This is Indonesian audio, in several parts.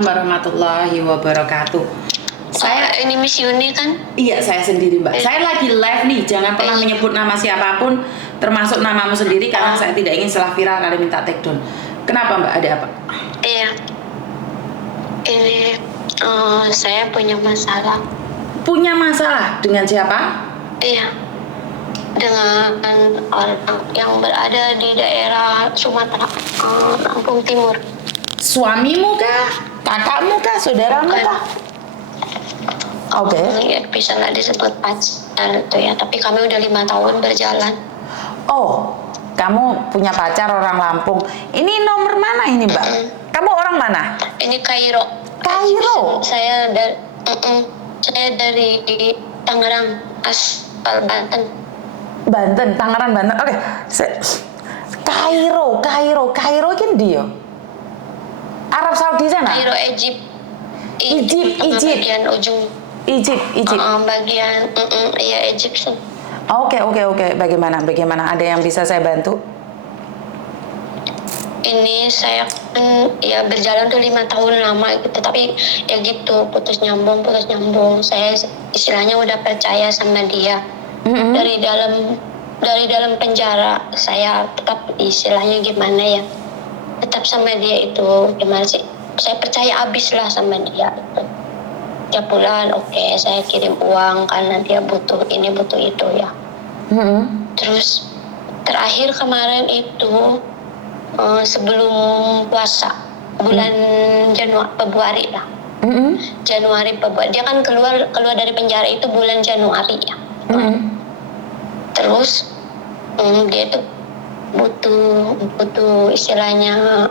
Warahmatullahi wabarakatuh. Ini Miss Yuni kan? Iya, saya sendiri, Mbak. Saya lagi live nih. Jangan pernah menyebut nama siapapun, termasuk namamu sendiri, karena saya tidak ingin setelah viral kalian minta take down. Kenapa, Mbak? Ada apa? Iya. Ini saya punya masalah. Punya masalah dengan siapa? Iya. Dengan orang yang berada di daerah Sumatera, Lampung Timur. Suamimu kah? Kakakmu kah? Saudaramu kah? Oke. Ya, bisa nggak disebut pacar itu ya, tapi kami udah 5 tahun berjalan. Oh, kamu punya pacar orang Lampung. Ini nomor mana ini, Mbak? Kamu orang mana? Ini Kairo. Kairo. Saya dari Tangerang, asal Banten. Banten, Tangerang, Banten. Oke. Kairo kan dia. Arab Saudi sana? Kairo, Egypt. Bagian ujung. Egypt. Bagian, iya Egypt. Oke. Bagaimana? Ada yang bisa saya bantu? Ini saya kan ya berjalan udah 5 tahun lama gitu, tapi ya gitu putus nyambung. Saya istilahnya udah percaya sama dia. Dari dalam penjara saya tetap istilahnya gimana ya, tetap sama dia itu gimana sih, saya percaya abis lah sama dia itu. Tiap bulan saya kirim uang karena dia butuh ini butuh itu ya. Terus terakhir kemarin itu sebelum puasa bulan Februari lah. Januari Februari dia kan keluar dari penjara itu bulan Januari ya. Terus dia tuh butuh istilahnya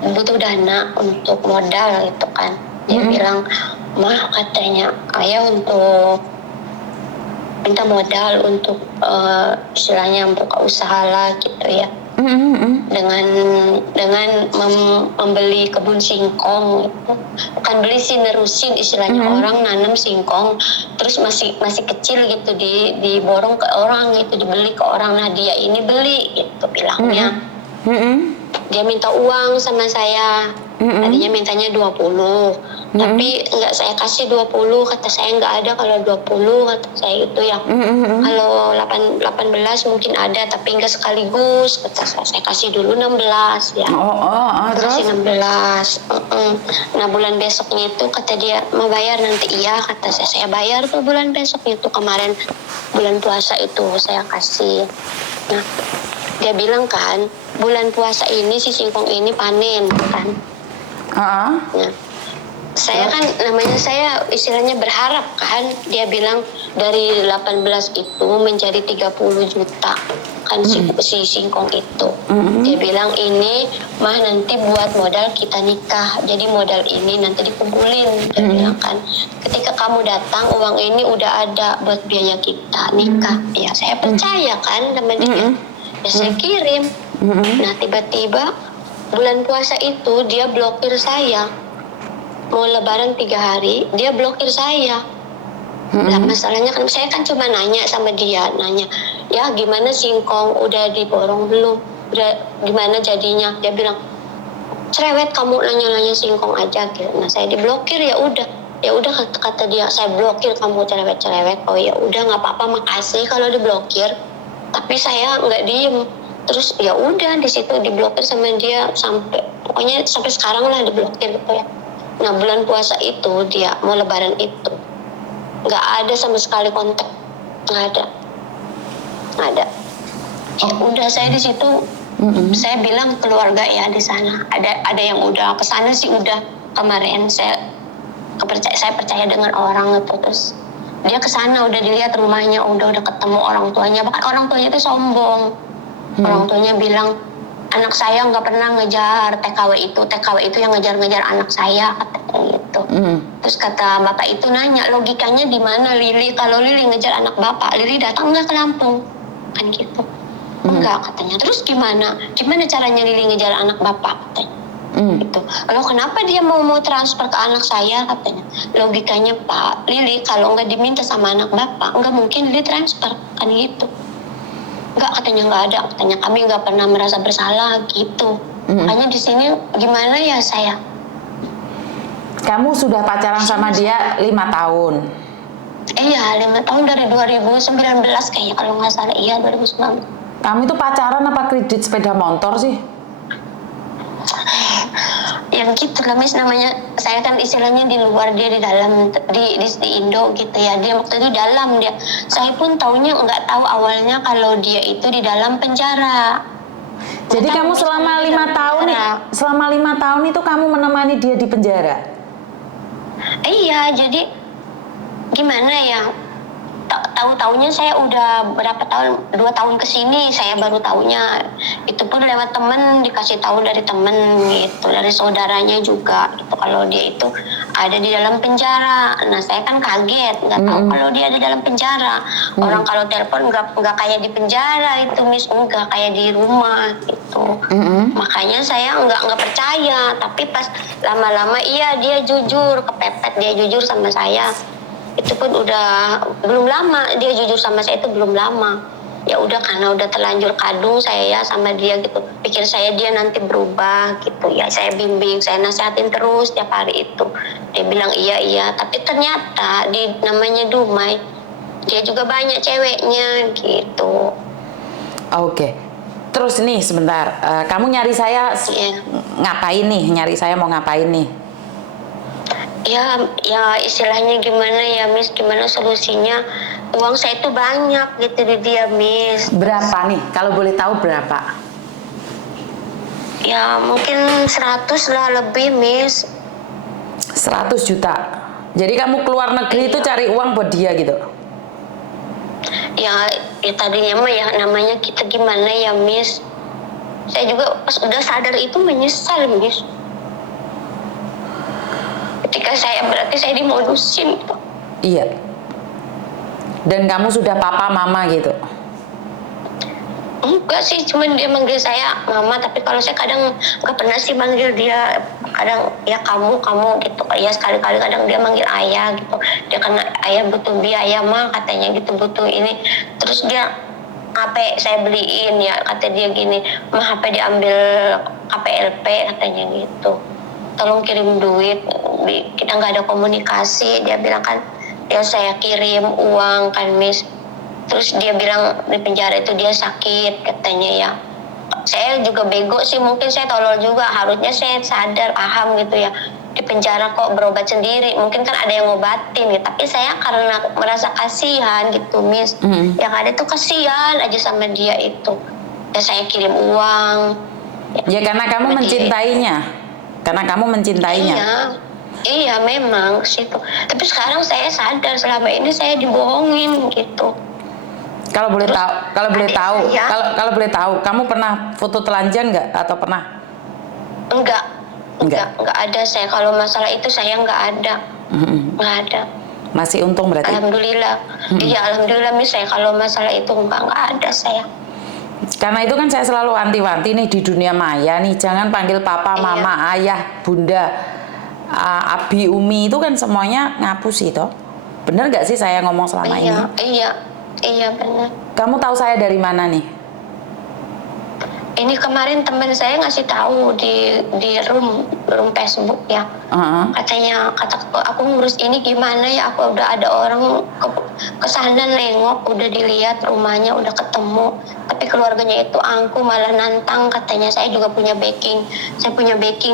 butuh dana untuk modal gitu kan. Dia bilang, "Mah," katanya, "ayah untuk minta modal untuk istilahnya buka usaha lah gitu ya." Dengan membeli kebun singkong gitu. Bukan beli sih, nerusin istilahnya. Orang nanam singkong terus masih kecil gitu, diborong ke orang gitu, dibeli ke orang. Nah dia ini beli gitu bilangnya. Dia minta uang sama saya. Tadinya mintanya 20, tapi nggak saya kasih 20, kata saya nggak ada kalau 20, kata saya itu ya. Kalau 18 mungkin ada, tapi nggak sekaligus, kata saya kasih dulu 16 ya. Kasih 16. Nah bulan besoknya itu kata dia, "Mau bayar nanti?" "Iya," kata saya bayar tuh bulan besoknya itu. Kemarin bulan puasa itu saya kasih. Nah dia bilang kan, bulan puasa ini si singkong ini panen kan. Nah, saya kan namanya saya istilahnya berharap kan. Dia bilang dari 18 itu menjadi 30 juta kan si singkong itu. Dia bilang, "Ini mah nanti buat modal kita nikah. Jadi modal ini nanti dikumpulin." Dia bilang kan, "Ketika kamu datang uang ini udah ada buat biaya kita nikah." Ya saya percaya kan sama dia. Ya saya kirim. Nah tiba-tiba bulan puasa itu dia blokir saya. Mau lebaran 3 hari dia blokir saya. Nah masalahnya kan saya kan cuma nanya sama dia, "Ya gimana singkong udah diborong belum? Udah gimana jadinya?" Dia bilang, "Cerewet kamu nanya-nanya singkong aja gitu." Nah saya diblokir. Ya udah kata dia, "Saya blokir kamu cerewet." "Oh ya udah nggak apa-apa, makasih kalau diblokir." Tapi saya nggak diem. Terus ya udah di situ diblokir sama dia pokoknya sampai sekarang lah diblokir gitu ya. Nah bulan puasa itu dia mau lebaran itu nggak ada sama sekali kontak, nggak ada. Ya udah saya di situ saya bilang keluarga ya di sana ada yang udah kesana sih, udah kemarin saya percaya dengan orang itu. Terus dia kesana udah dilihat rumahnya, udah ketemu orang tuanya, bahkan orang tuanya itu sombong. Orang tuanya bilang, "Anak saya nggak pernah ngejar TKW itu yang ngejar anak saya," katanya gitu. Terus kata bapak itu nanya, "Logikanya di mana Lili? Kalau Lili ngejar anak bapak, Lili datang nggak ke Lampung?" Kan gitu. "Enggak," katanya. "Terus gimana caranya Lili ngejar anak bapak?" katanya. Gitu. "Lalu kenapa dia mau transfer ke anak saya?" katanya. "Logikanya Pak, Lili kalau nggak diminta sama anak bapak, nggak mungkin Lili transfer," kan gitu. "Nggak," katanya, "nggak ada," katanya, "kami nggak pernah merasa bersalah gitu." Makanya di sini gimana ya saya? Kamu sudah pacaran sama dia 5 tahun. Iya, 5 tahun dari 2019 kayaknya kalau nggak salah. Iya, 2019. Kamu itu pacaran apa kredit sepeda motor sih? Yang gitu lah Miss, namanya saya kan istilahnya di luar, dia di dalam, di Indo gitu ya. Dia waktu itu dalam dia. Saya pun taunya nggak tahu awalnya kalau dia itu di dalam penjara. Jadi Nggak tahu kamu Miss, selama kalau di 5 dalam tahun nih, penjara. selama 5 tahun itu kamu menemani dia di penjara? Iya, jadi gimana ya? Tahu-taunya saya udah berapa tahun, 2 tahun kesini saya baru taunya. Itu pun lewat temen, dikasih tahu dari temen gitu, dari saudaranya juga gitu, kalau dia itu ada di dalam penjara. Nah saya kan kaget, nggak tahu kalau dia ada dalam penjara. Orang kalau telepon nggak kayak di penjara itu Miss, nggak kayak di rumah gitu. Makanya saya nggak percaya. Tapi pas lama-lama iya dia jujur, kepepet dia jujur sama saya. Itu pun udah belum lama dia jujur sama saya, itu belum lama. Ya udah, karena udah terlanjur kadung saya ya sama dia gitu, pikir saya dia nanti berubah gitu ya. Saya bimbing, saya nasihatin terus tiap hari itu. Dia bilang iya, tapi ternyata di namanya Dumai dia juga banyak ceweknya gitu. Oke. Terus nih sebentar, kamu nyari saya ngapain nih? Nyari saya mau ngapain nih? Ya istilahnya gimana ya Miss, gimana solusinya? Uang saya itu banyak gitu di dia Miss. Berapa nih? Kalau boleh tahu berapa? Ya mungkin 100 lah lebih Miss. 100 juta. Jadi kamu keluar negeri itu cari uang buat dia gitu? Ya tadinya mah ya namanya kita gimana ya Miss. Saya juga pas udah sadar itu menyesal Miss. Ketika berarti saya dimodusin. Iya. Dan kamu sudah papa mama gitu? Enggak sih, cuman dia manggil saya mama, tapi kalau saya kadang nggak pernah sih manggil dia. Kadang ya kamu gitu ya, sekali-kali kadang dia manggil ayah gitu. Dia karena ayah butuh biaya mah katanya gitu, butuh ini. Terus dia HP saya beliin ya, kata dia gini, mah HP diambil KPLP katanya gitu, tolong kirim duit. Kita nggak ada komunikasi. Dia bilang kan ya saya kirim uang kan Miss. Terus dia bilang di penjara itu dia sakit katanya ya. Saya juga bego sih, mungkin saya tolol juga. Harusnya saya sadar, paham gitu ya, di penjara kok berobat sendiri, mungkin kan ada yang ngobatin gitu. Tapi saya karena merasa kasihan gitu Miss, yang ada tuh kasihan aja sama dia itu. Ya saya kirim uang. Ya karena kamu mencintainya. Karena kamu mencintainya. Iya memang situ. Tapi sekarang saya sadar selama ini saya dibohongin gitu. Kalau boleh tahu, kamu pernah foto telanjang nggak atau pernah? Enggak ada saya. Kalau masalah itu saya nggak ada. Nggak ada. Masih untung berarti. Alhamdulillah. Iya alhamdulillah Miss, saya kalau masalah itu nggak ada saya. Karena itu kan saya selalu anti-wanti nih di dunia maya nih, jangan panggil papa, mama, ayah, bunda, abi, umi, itu kan semuanya ngapusi toh. Bener gak sih saya ngomong selama ini? Iya benar. Kamu tahu saya dari mana nih? Ini kemarin teman saya ngasih tahu di room Facebook ya. Katanya aku ngurus ini gimana ya, aku udah ada orang kesana nengok, udah dilihat rumahnya, udah ketemu, tapi keluarganya itu angku malah nantang katanya. Saya juga punya backing,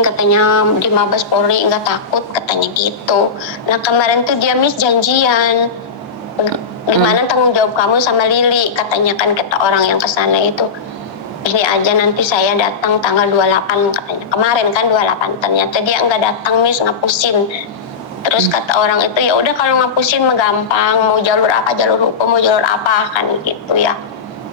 katanya di Mabes Polri, nggak takut katanya gitu. Nah kemarin tuh dia Miss janjian, gimana tanggung jawab kamu sama Lili katanya, kan kata orang yang kesana itu, ini aja nanti saya datang tanggal 28 katanya. Kemarin kan 28, ternyata dia nggak datang Miss, ngapusin. Terus kata orang itu ya udah kalau ngapusin mah gampang, mau jalur apa, jalur hukum, mau jalur apa kan gitu ya.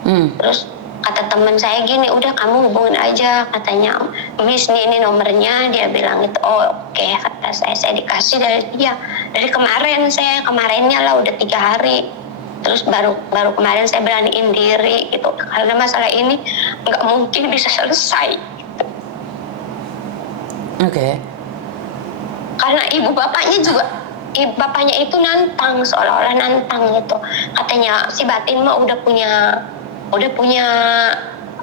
Terus kata teman saya gini, udah kamu hubungin aja katanya, Miss ini nomornya, dia bilang gitu. Oh oke, kata saya dikasih dari dia dari kemarinnya lah udah 3 hari. Terus baru kemarin saya beraniin diri gitu, karena masalah ini nggak mungkin bisa selesai gitu. Oke. Karena ibu bapaknya itu nantang, seolah-olah nantang gitu. Katanya si Batin mah udah punya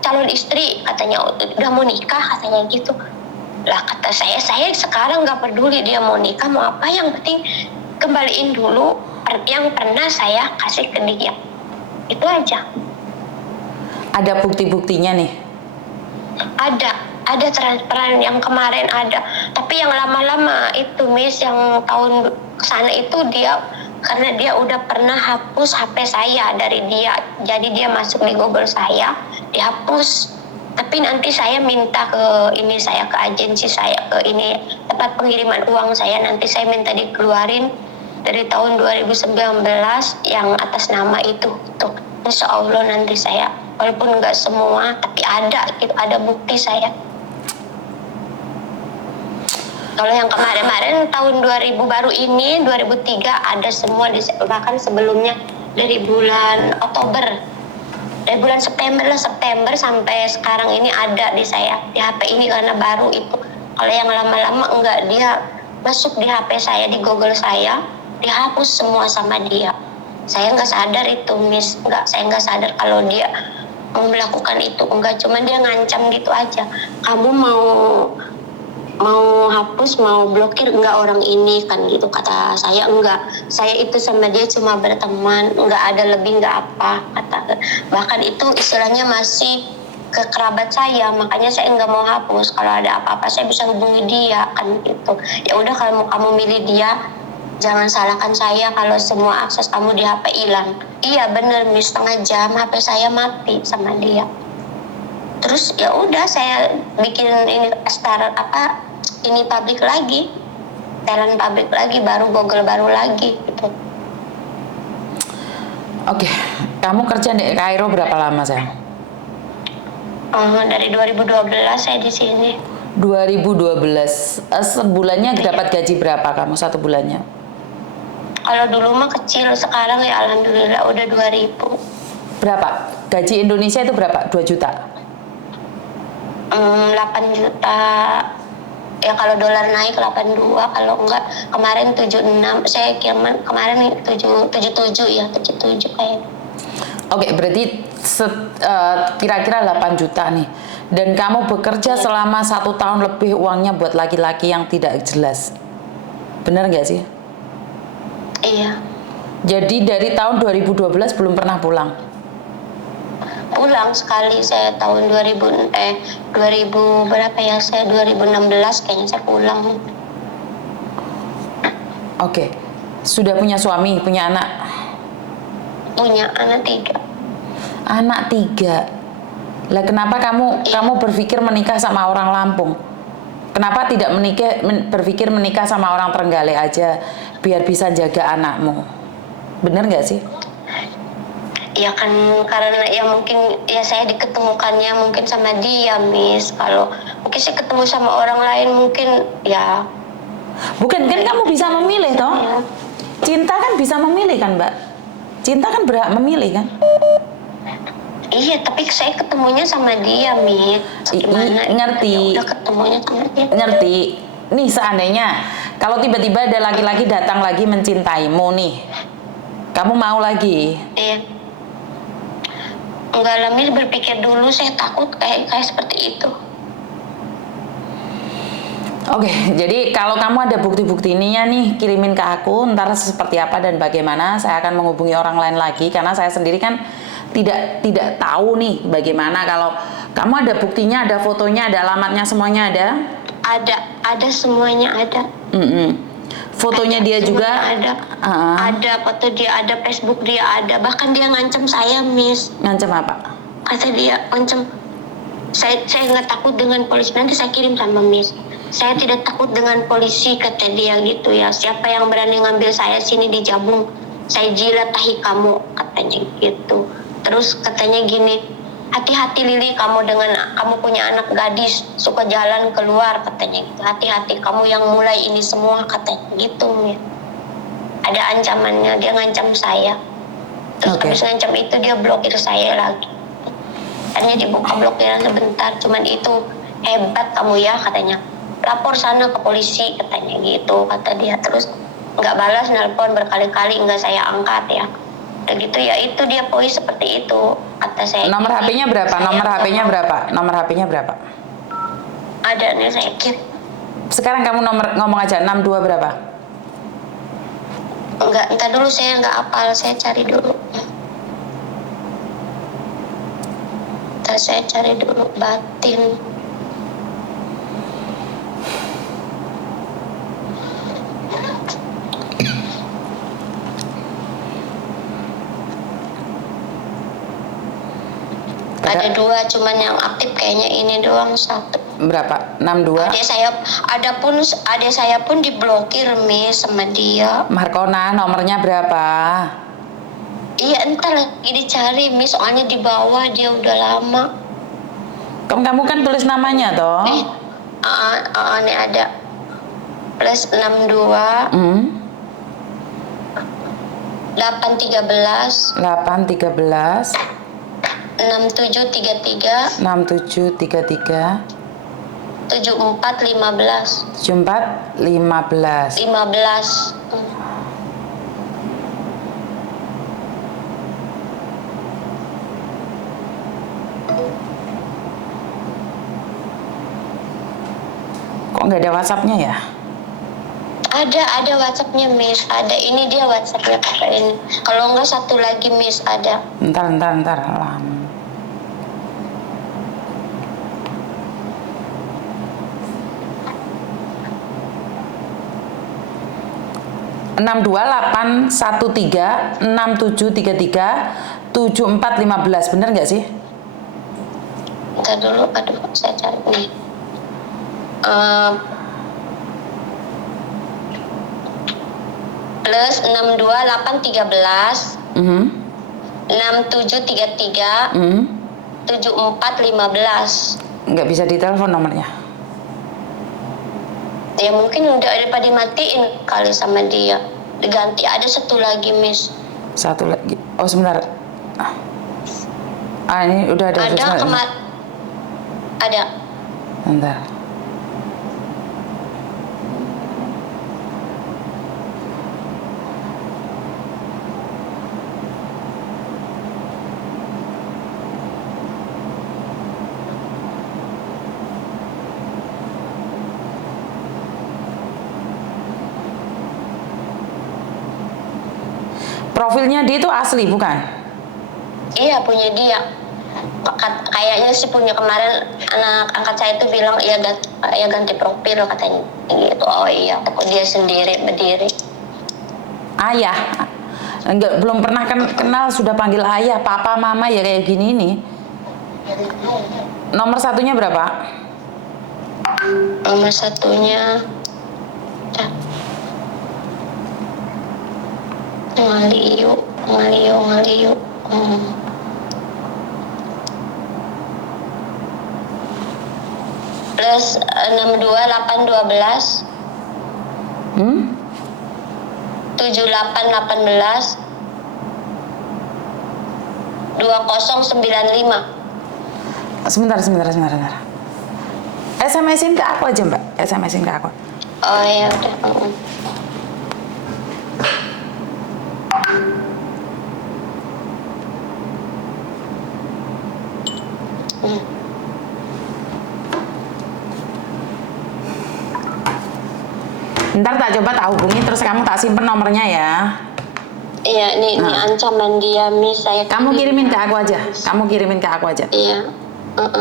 calon istri katanya, udah mau nikah katanya gitu. Lah kata saya sekarang nggak peduli dia mau nikah mau apa, yang penting kembaliin dulu yang pernah saya kasih ke dia. Itu aja. Ada bukti-buktinya nih? Ada transferan yang kemarin ada, tapi yang lama-lama itu Miss, yang tahun kesana itu dia, karena dia udah pernah hapus HP saya dari dia, jadi dia masuk di Google saya, dihapus. Tapi nanti saya minta ke ini, saya ke agensi saya, ke ini tempat pengiriman uang saya, nanti saya minta dikeluarin dari tahun 2019 yang atas nama itu. Tuh, insya Allah nanti saya, walaupun nggak semua, tapi ada gitu, ada bukti saya. Kalau yang kemarin-kemarin tahun 2000 baru ini 2003 ada semua, bahkan sebelumnya dari bulan Oktober, dari bulan September sampai sekarang ini ada di saya di HP ini, karena baru itu. Kalau yang lama-lama enggak, dia masuk di HP saya, di Google saya, dihapus semua sama dia. Saya nggak sadar itu Miss, saya nggak sadar kalau dia mau melakukan itu, enggak, cuman dia ngancam gitu aja, kamu mau hapus, mau blokir enggak orang ini kan gitu, kata saya. Enggak, saya itu sama dia cuma berteman, enggak ada lebih, enggak apa, kata. Bahkan itu istilahnya masih ke kerabat saya, makanya saya enggak mau hapus. Kalau ada apa-apa saya bisa hubungi dia kan gitu. Ya udah, kalau kamu milih dia, jangan salahkan saya kalau semua akses kamu di HP hilang. Iya bener Miss, setengah jam HP saya mati sama dia. Terus ya udah, saya bikin ini ini publik lagi, talent publik lagi, baru Google baru lagi gitu. Oke, kamu kerja di Kairo berapa lama sayang? Dari 2012 saya di sini. 2012. Sebulannya dapat gaji berapa kamu satu bulannya? Kalau dulu mah kecil, sekarang ya alhamdulillah udah 2000. Berapa? Gaji Indonesia itu berapa? 2 juta? 8 juta. Ya kalau dolar naik 82, kalau enggak kemarin 76. Saya kemarin 77 ya, 77 kayak. Oke, berarti kira-kira 8 juta nih. Dan kamu bekerja selama 1 tahun lebih, uangnya buat laki-laki yang tidak jelas. Benar nggak sih? Iya. Jadi dari tahun 2012 belum pernah pulang? Pulang sekali saya tahun 2000 berapa ya, saya 2016 kayaknya saya pulang. Oke. Sudah punya suami, punya anak? Punya anak 3. Anak 3. Lah kenapa kamu berpikir menikah sama orang Lampung? Kenapa tidak berpikir menikah sama orang Trenggalek aja biar bisa jaga anakmu? Bener nggak sih? Ya kan, karena ya mungkin ya saya diketemukannya mungkin sama dia Miss. Kalau mungkin saya ketemu sama orang lain mungkin ya. Bukan, kan kamu bisa memilih toh? Ya. Cinta kan bisa memilih kan Mbak? Cinta kan berhak memilih kan? Iya, tapi saya ketemunya sama dia Miss. Gimana? Ngerti. Ya udah ketemunya sama dia. Ngerti. Nih seandainya kalau tiba-tiba ada laki-laki datang lagi mencintaimu nih, kamu mau lagi? Iya. Enggak lah Miss, berpikir dulu, saya takut kayak seperti itu. Oke, jadi kalau kamu ada bukti-bukti ininya nih, kirimin ke aku, ntar seperti apa dan bagaimana, saya akan menghubungi orang lain lagi, karena saya sendiri kan tidak tahu nih bagaimana. Kalau kamu ada buktinya, ada fotonya, ada alamatnya, semuanya ada? Ada semuanya ada. Fotonya dia juga ada. Ada foto dia, ada Facebook dia ada. Bahkan dia ngancam saya Miss. Ngancam apa? Kata dia ngancam, saya nggak takut dengan polisi, nanti saya kirim sama Miss. Saya tidak takut dengan polisi, kata dia gitu ya. Siapa yang berani ngambil saya sini di Jabung, saya jilat tahi kamu, katanya gitu. Terus katanya gini, hati-hati Lili, kamu punya anak gadis, suka jalan keluar, katanya gitu. Hati-hati kamu yang mulai ini semua, katanya gitu ya. Ada ancamannya, dia ngancam saya. Terus habis ngancam itu dia blokir saya lagi. Hanya dibuka blokiran sebentar, cuman itu hebat kamu ya, katanya. Lapor sana ke polisi, katanya gitu, kata dia. Terus nggak balas nelpon berkali-kali, nggak saya angkat ya. Udah gitu ya, itu dia poin seperti itu, kata saya. Nomor HP-nya berapa? Nomor HP-nya berapa? Nomor HP-nya berapa? Ada nih, saya kirim. Sekarang kamu ngomong aja 62 berapa? Enggak, entar dulu, saya nggak hafal, saya cari dulu. Entar saya cari dulu batin. Ada 2, cuman yang aktif kayaknya ini doang 1. Berapa? 62? Adik saya pun diblokir Miss sama dia. Markona nomornya berapa? Iya, entar lagi dicari Miss, soalnya di bawah dia udah lama. Kamu kan tulis namanya toh? Nih, nih ada plus 62 813 813 6733 6733 7415 7415. 15. Kok nggak ada WhatsApp-nya ya? Ada WhatsApp-nya Miss. Ada, ini dia WhatsApp-nya kakak ini. Kalau enggak satu lagi Miss ada. Ntar. Lama. 6281367337415, bener nggak sih? Bentar dulu, aduh saya cari nih. Plus 62813 6733 7415. Nggak bisa ditelepon nomornya. Ya mungkin udah dimatiin kali sama dia. Diganti, ada satu lagi Miss. Satu lagi. Oh sebentar. Ini udah ada. Ada. Bentar. Profilnya dia itu asli bukan? Iya, punya dia. Kayaknya sih punya. Kemarin anak angkat saya itu bilang ya ganti profil katanya gitu. Oh iya, kok dia sendiri berdiri. Ayah. Enggak, belum pernah kenal sudah panggil ayah, papa, mama ya kayak gini nih. Nomor satunya berapa? Nomor satunya Ngaliu. Plus 62812 7818 2095. Sebentar. SMS-in ke aku aja mbak, SMS-in ke aku. Oh ya udah. Ntar tak coba tak hubungi, terus kamu tak simpen nomornya ya. Iya, ini ancaman dia Miss. Kamu kirimin ke aku aja. Iya,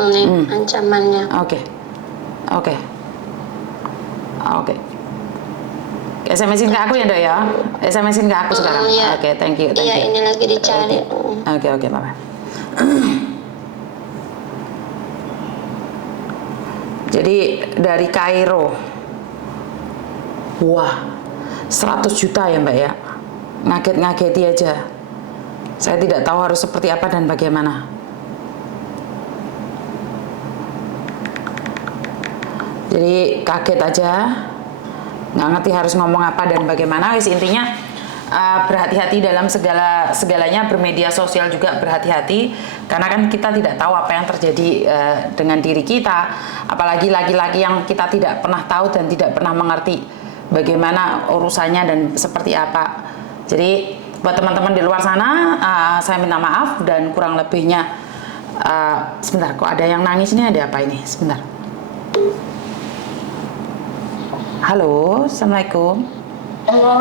nih ancamannya. Oke. SMS-in ke aku ya dok ya. SMS-in ke aku sekarang. Iya. Oke, thank you. Iya, ini lagi dicari. Oke, Papa. Jadi dari Kairo. Wah, 100 juta ya mbak ya. Ngaget-ngageti aja. Saya tidak tahu harus seperti apa dan bagaimana. Jadi kaget aja, nggak ngerti harus ngomong apa dan bagaimana. Intinya berhati-hati dalam segalanya, bermedia sosial juga berhati-hati, karena kan kita tidak tahu apa yang terjadi dengan diri kita, apalagi laki-laki yang kita tidak pernah tahu dan tidak pernah mengerti bagaimana urusannya dan seperti apa. Jadi buat teman-teman di luar sana, saya minta maaf dan kurang lebihnya. Sebentar, kok ada yang nangis ini, ada apa ini? Sebentar. Halo, assalamualaikum. Halo.